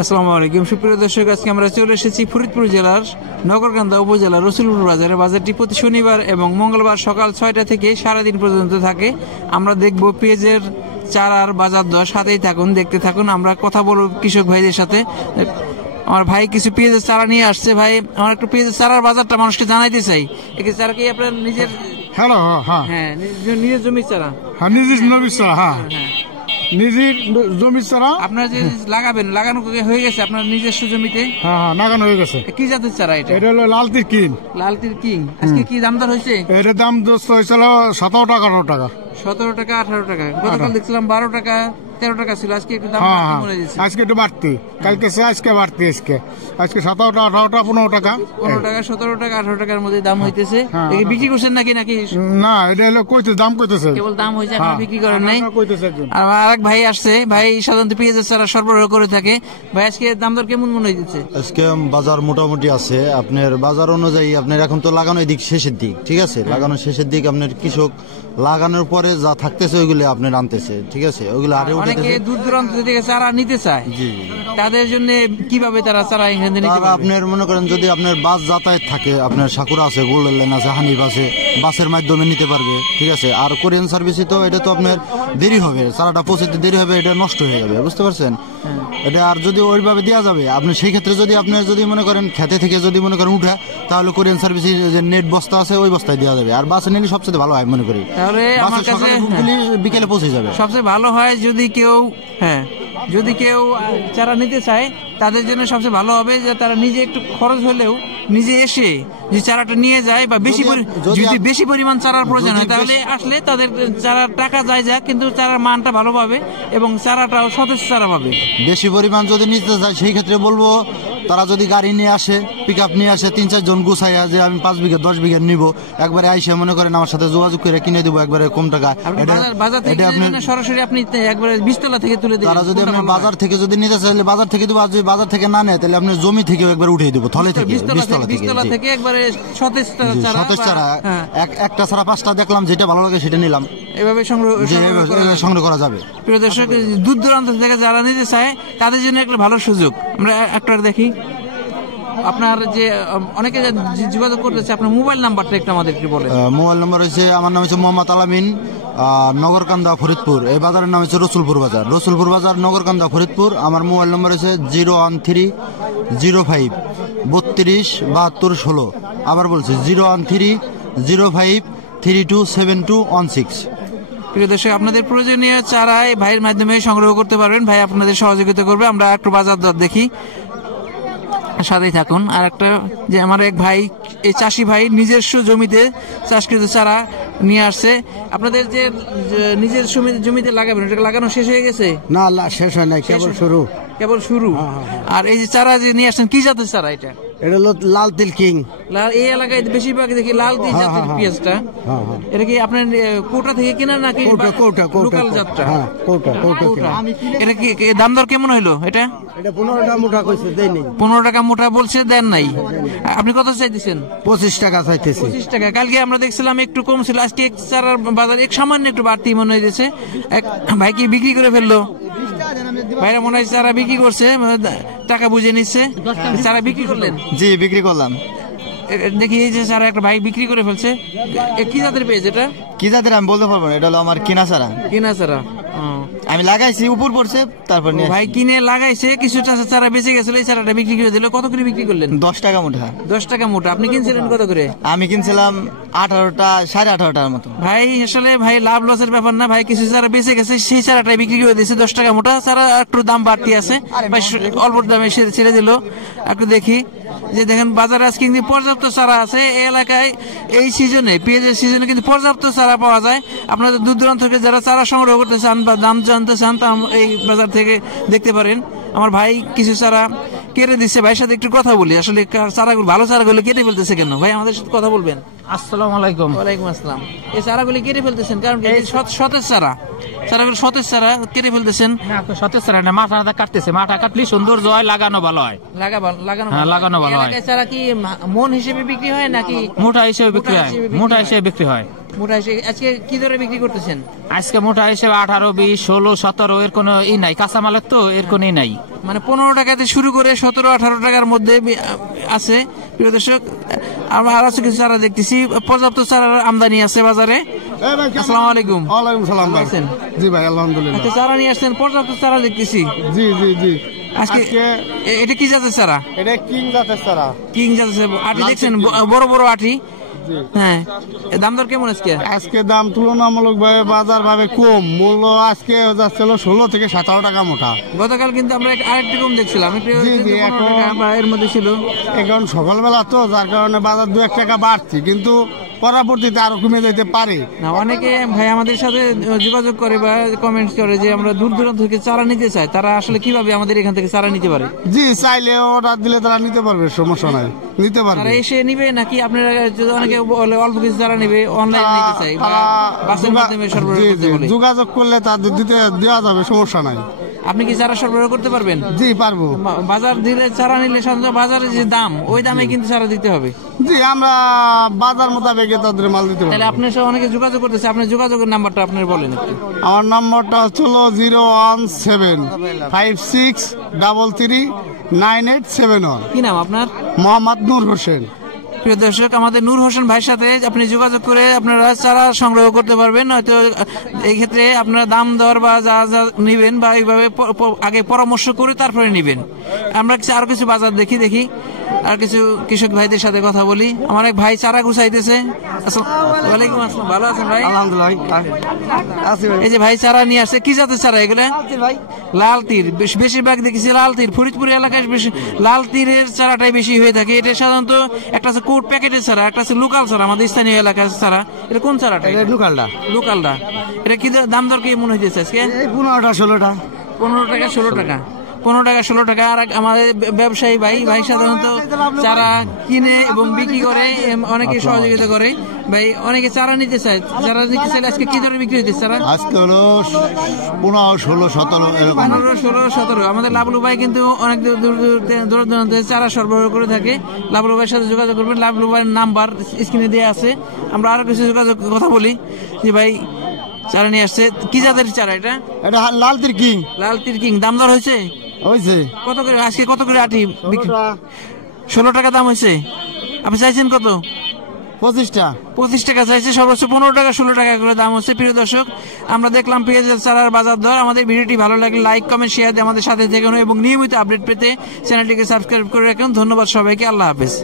আসসালামু আলাইকুম সুপ্রিয় দর্শক, আজকে আমরা চলে এসেছি ফরিদপুর জেলার নগরকান্দা উপজেলার রসুলপুর বাজারে। বাজারটি প্রতি শনিবার এবং মঙ্গলবার সকাল 6টা থেকে সারাদিন পর্যন্ত থাকে। আমরা দেখব পেঁয়াজের চারার বাজার দর, সাথেই থাকুন, দেখতে থাকুন। আমরা কথা বলব কৃষক ভাইদের সাথে। আমার ভাই কিছু পেঁয়াজের চারা নিয়ে আসছে। ভাই, আমার একটু পেঁয়াজের চারার বাজারটা মানুষকে জানাইতে চাই। এই চারা কি আপনার নিজের? হ্যালো, হ্যাঁ, নিজের জমির চারা? হ্যাঁ, নিজের জমির চারা। হ্যাঁ, নিজের জমির চারা। আপনার যে লাগাবেন, লাগানো হয়ে গেছে আপনার নিজস্ব জমিতে? হ্যাঁ হ্যাঁ, লাগানো হয়ে গেছে। কি জাতের চারা এটা? এটা হলো লালতির কিং। লালতির কিং। আজকে কি দাম দর হয়েছে? এটার দাম দোস্ত হয়েছিল 17 টাকা 18 টাকা। 17 টাকা 18 টাকা। গতকাল দেখছিলাম 12 টাকা 13 টাকা ছিল। আজকে একটু দাম কমে গেছে। আজকে একটু বাড়তি, কালকে আজকে বাড়তি। আজকে 17 টাকা 18 টাকা 15 টাকা 15 টাকা 17 টাকা 18 টাকার মধ্যে দাম হইতেছে। বিক্রি করছেন নাকি? না, এটা হলো দাম কইতেছে, কেবল দাম হয়েছে, এখন বিক্রি করেন নাই। আর আরেক ভাই আসছে। ভাই সাধারণত পেঁয়াজের চারা সরবরাহ করে থাকে। ভাই, আজকে দাম দর কেমন মনে হইতেছে? আজকে বাজার মোটামুটি আছে। আপনার বাজার অনুযায়ী আপনার এখন তো লাগানোর দিক শেষের দিক, ঠিক আছে? লাগানোর শেষের দিক। আপনার কৃষক লাগানোর পরে যা থাকতেছে ওইগুলো আপনার আনতেছে, ঠিক আছে? ওইগুলো আরে অনেকে দূর দূরান্ত থেকে চারা নিতে চায়। তাদের জন্য কিভাবে তারা চারা এখানে নিতে পারবে? আপনার মনে করেন যদি আপনার বাস যাতায়াত থাকে, আপনার সাকুরা আছে, গোল্ডেন লাইন আছে, হানিফ আছে, বাসের মাধ্যমে নিতে পারবে, ঠিক আছে? আর কোরিয়ান সার্ভিসে তো এটা তো আপনার দেরি হবে, চারাটা পৌঁছতে দেরি হবে, এটা নষ্ট হয়ে যাবে, বুঝতে পারছেন? এটা আর যদি ওইভাবে দেওয়া যাবে, আপনি সেই ক্ষেত্রে যদি আপনার যদি মনে করেন খেতে থেকে যদি মনে করেন উঠা, তাহলে কোরিয়ান সার্ভিসে যে নেট বস্তা আছে ওই বস্তায় দেওয়া যাবে। আর বাসে নিলে সবচেয়ে ভালো হয় মনে করি। তাহলে আমার কাছে বিকেলে পৌঁছে যাবে, সবচেয়ে ভালো হয়। যদি কেউ চারা নিতে চায় তাদের জন্য সবচেয়ে ভালো হবে যে তারা নিজে একটু খরচ হলেও নিজে এসে যে চারাটা নিয়ে যায়, বা যদি বেশি পরিমাণ চারার প্রয়োজন হয় তাহলে আসলে তাদের চারার টাকা যায় যাক, কিন্তু চারার মানটা ভালো পাবে এবং চারাটাও সতেজ চারা পাবে। বেশি পরিমাণ যদি নিতে চায় সেই ক্ষেত্রে বলবো তারা যদি গাড়ি নিয়ে আসে, পিক আপ নিয়ে আসে, 3-4 জন গুছাইয়া যে আমি 5 বিঘা 10 বিঘা নিব, একবারে আইসে মনে করেন আমার সাথে যোগাযোগ করে কিনে দেবো একবারে কম টাকা। সরাসরি আপনি একবারে বীজতলা থেকে তুলে দেবেন। তারা যদি আপনি বাজার থেকে যদি নিতে চাইলে বাজার থেকে দেবো, আর যদি বাজার থেকে না নেয় তাহলে আপনি জমি থেকে একবার উঠিয়ে দেবো, থলে থেকে, বীজতলা থেকে একবারে সতেজ চারা। একটা চারা 5টা দেখলাম, যেটা ভালো লাগে সেটা নিলাম। এভাবে সংগ্রহ করা যাবে। প্রিয় দর্শক, দূর দূরান্ত থেকে যারা নিতে চায় তাদের জন্য একটা ভালো সুযোগ। আমরা একটা দেখি আপনার যে অনেকে যোগাযোগ করতেছে, আপনার মোবাইল নাম্বারটা একটু আমাদেরকে বলেন। মোবাইল নাম্বার হচ্ছে, আমার নাম হচ্ছে মোহাম্মদ আলামিন, নগরকান্দা ফরিদপুর। এই বাজারের নাম হচ্ছে রসুলপুর বাজার। রসুলপুর বাজার, নগরকান্দা ফরিদপুর। আমার মোবাইল নাম্বার হচ্ছে 01305327216। আবার বলছি 01305327216। প্রিয় দর্শক, আপনাদের প্রয়োজনীয় চারা এই ভাইয়ের মাধ্যমে সংগ্রহ করতে পারবেন। ভাই আপনাদের সহযোগিতা করবে। আমরা একটু বাজার দর দেখি, সাথেই থাকুন। আর একটা যে আমার এক ভাই, এই চাষি ভাই নিজস্ব জমিতে চাষকৃত চারা নিয়ে আসছে। আপনাদের যে নিজের জমিতে লাগাবেন, এটা লাগানো শেষ হয়ে গেছে? না, শেষ হয় নাই, কেবল শুরু। আর এই যে চারা যে নিয়ে আসছেন, কি জাতের চারা এটা? এটা হলো লাল তিল কিং। এই এলাকায় বেশিরভাগ দেখি লাল তিল জাতের পেঁয়াজটা। এটা কি আপনার কোটা থেকে কেনা নাকি লোকাল জাতটা? এটা কি দাম দর কেমন হইলো? এটা 15 টাকা মুঠা কইছে, দেই নাই। 15 টাকা মুঠা বলছে, দেন নাই। আপনি কত চাইতেছেন? 25 টাকা চাইতেছি। 25 টাকা। কালকে আমরা দেখছিলাম একটু কম ছিল, আজকে চারার বাজার সামান্য একটু বাড়তি মনে হয়েছে। ভাই কি বিক্রি করে ফেললো? ভাইরা মনে হয় চারা বিক্রি করছে, টাকা বুঝে নিচ্ছে। চারা বিক্রি করলেন? জি, বিক্রি করলাম। দেখি এই যে চারা একটা ভাই বিক্রি করে ফেলছে। কি জাতের পেয়েছে এটা? কি জাতের আমি বলতে পারবো না, এটা হলো আমার কিনা চারা। কিনা চারা আমি লাগাইছি, উপর পড়ছে, তারপর ভাই কিনে লাগাইছে, কিছুটা চারা বেঁচে গেছিল, এই চারাটা বিক্রি করে দিল। কত করে বিক্রি করলেন? 10 টাকা মুঠা। 10 টাকা মুঠা। আপনি কিনছিলেন কত করে? আমি কিনছিলাম 18টা 18.5 টাকার মতো। ভাই আসলে ভাই লাভ লসের ব্যাপার না, ভাই কিছু চারা বেঁচে গেছে, সেই চারাটাই বিক্রি করে দিয়েছে 10 টাকা মুঠা। চারা একটু দাম বাড়তি আছে, ভাই অল্প দামে ছেড়ে দিল। একটু দেখি যে দেখেন বাজারে আজকে কিন্তু পর্যাপ্ত চারা আছে এই এলাকায়। এই সিজনে, পেঁয়াজের সিজনে কিন্তু পর্যাপ্ত চারা পাওয়া যায়। আপনাদের দূর দূরান্ত থেকে যারা চারা সংগ্রহ করতে চান বা দাম জানতে চান, তা এই বাজার থেকে দেখতে পারেন। আমার ভাই কিছু চারা কেটে দিচ্ছে, ভাইয়ের সাথে একটু কথা বলি। আসলে চারাগুলো, ভালো চারাগুলো কেটে ফেলতেছে কেন? ভাই আমাদের সাথে কথা বলবেন। আসসালামু আলাইকুম। ওয়ালাইকুম আসসালাম। এই চারাগুলি কেটে ফেলতেছেন কারণ সতেজ চারাগুলো সতেজ চারা কেটে ফেলতেছেন? সতেজ চারা না, মাথা কাটতেছে। মাথা কাটলে সৌন্দর্য হয়, লাগানো ভালো হয়। লাগানো ভালো হয়। চারা কি মন হিসেবে বিক্রি হয় নাকি মোটা হিসেবে বিক্রি হয়? মোটা হিসেবে বিক্রি হয়। মোটা হিসেবে আজকে কি দরে বিক্রি করতেছেন? আজকে মোটা হিসেবে 18, 20, 16, 17 এর কোনো ই নাই। কাঁচামালের তো এর কোনো ই নাই। মানে 15 টাকাতে শুরু করে 17-18 টাকার মধ্যে আছে। প্রিয় দর্শক, আমরা আরো কিছু চারা দেখতেছি, পর্যাপ্ত চারার আমদানি আছে বাজারে। আসসালামু আলাইকুম। ওয়ালাইকুম সালাম ভাই। আছেন? জি ভাই আলহামদুলিল্লাহ। আচ্ছা, চারা নিয়ে আসছেন, পর্যাপ্ত চারা দেখতেছি। জি জি জি। আজকে এটা কি জাতের চারা? এটা কিং জাতের চারা। কিং জাতের আটি দেখছেন, বড় বড় আটি। হ্যাঁ, দাম দর কেমন আজকে? আজকে দাম তুলনামূলক ভাবে বাজার ভাবে কম, মূল্য আজকে যাচ্ছিল 16 থেকে 17 টাকা মোটা। গতকাল কিন্তু আমরা আরেকটু কম দেখছিলাম, জি জি। এর মধ্যে ছিল। এখন সকালবেলা তো, যার কারণে বাজার 2-1 টাকা বাড়ছে, কিন্তু পরবর্তীতে আরো কমে যেতে পারে। না, অনেকে ভাই আমাদের সাথে যোগাযোগ করে বা কমেন্টস করে যে আমরা দূর দূরান্ত থেকে চারা নিতে চাই, তারা আসলে কিভাবে আমাদের এখান থেকে চারা নিতে পারে? জি, চাইলে অর্ডার দিলে তারা নিতে পারবে, সমস্যা নাই, নিতে পারবে। তারা এসে নিবে নাকি আপনারা অনেকে বলে অল্প কিছু চারা নিবে, অনলাইনে নিতে চাই, বাসের মাধ্যমে সরবরাহ করতে বলে? যোগাযোগ করলে তাদের দেওয়া যাবে, সমস্যা নাই। আপনি কি চারা সরবরাহ করতে পারবেন? জি পারবো। বাজার দিলে চারা নিলে সাধারণত বাজারে যে দাম, ওই দামে কিন্তু চারা দিতে হবে। জি, আমরা বাজার মোতাবেক তাদের মাল দিতে পারবো। তাহলে আপনার সাথে অনেকে যোগাযোগ করতেছে, আপনার যোগাযোগের নাম্বারটা আপনার বলেন একটু। আমার নাম্বারটা হচ্ছিল 01756339871। কি নাম আপনার? মোহাম্মদ নূর হোসেন। প্রিয় দর্শক, আমাদের নূর হোসেন ভাইয়ের সাথে আপনি যোগাযোগ করে আপনারা চারা সংগ্রহ করতে পারবেন। হয়তো এই ক্ষেত্রে আপনারা দাম দর বা যা যা নিবেন বা এইভাবে আগে পরামর্শ করে তারপরে নিবেন। আমরা আরো কিছু বাজার দেখি আর কিছু কৃষক ভাইদের সাথে কথা বলি। আমার এক ভাই চারা গুছাইতেছে। ওয়ালাইকুম আসসালাম, ভালো আছেন ভাই? আলহামদুলিল্লাহ। এই যে ভাই চারা নিয়ে আসছে, কি জাতের চারা এগুলা? লাল তীর। বেশিরভাগ দেখেছি লাল তীর, ফরিদপুর এলাকায় বেশি লাল তীরের চারাটাই বেশি হয়ে থাকে। এটা সাধারণত একটা আছে কোট প্যাকেটের চারা, একটা আছে লোকাল চারা, আমাদের স্থানীয় এলাকার চারা। এটা কোন চারাটা? লোকালটা। এটা কি দাম দর কি মনে হইতেছে আজকে? 15-16 টাকা। 15 টাকা 16 টাকা। 15 টাকা 16 টাকা। আর আমাদের ব্যবসায়ী ভাই সাধারণত চারা কিনে এবং বিক্রি করে, অনেকে সহযোগিতা করে। ভাই অনেকে চারা নিতে চায়, চারা নিতে চাইলে আজকে কি দরে বিক্রি হইতেছে চারা? আজকে হলো 15, 16, 17 এরকম। 15, 16, 17। আমাদের লাবলু ভাই কিন্তু অনেক দূর দূরান্ত চারা সরবরাহ করে থাকে। লাবলু ভাইয়ের সাথে যোগাযোগ করবেন, লাবলু ভাইয়ের নাম্বার স্ক্রিনে দেওয়া আছে। আমরা আরো কিছু যোগাযোগ কথা বলি। যে ভাই চারা নিয়ে আসছে, কি জাতের চারা এটা? এটা লাল তীর কিং। লাল তীর কিং। দাম দর হয়েছে? কত করে আজকে? কত করে আটি? 16 টাকা দাম হয়েছে। আপনি চাইছেন কত? 25 টাকা চাইছে, সর্বোচ্চ 15 টাকা 16 টাকা করে দাম হচ্ছে। প্রিয় দর্শক, আমরা দেখলাম পেঁয়াজের চারার বাজার দর। আমাদের ভিডিওটি ভালো লাগলে লাইক, কমেন্ট, শেয়ার দিয়ে আমাদের সাথে দেখুন এবং নিয়মিত আপডেট পেতে চ্যানেলটিকে সাবস্ক্রাইব করে রাখুন। ধন্যবাদ সবাইকে, আল্লাহ হাফেজ।